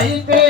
Aí tem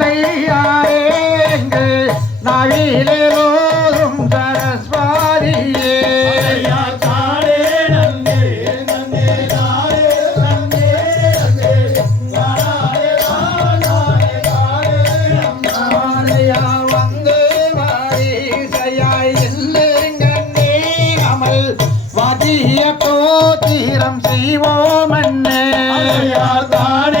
போத்திரம் செய்வோம் அண்ணே. தானே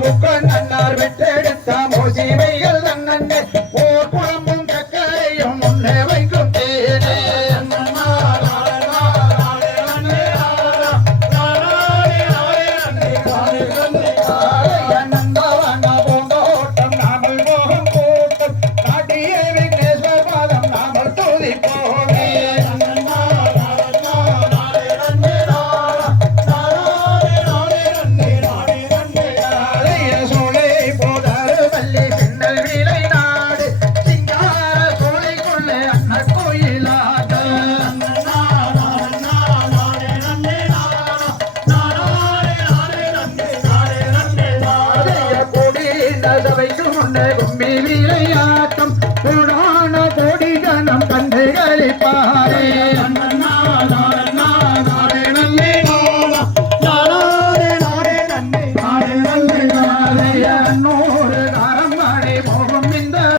முக்கன் அன்னார் வெட்டெடுத்த மோசிமைகள் தன்னே விளையாட்டம். புராண கொடி ஜனம் கண்டு கழிப்பார்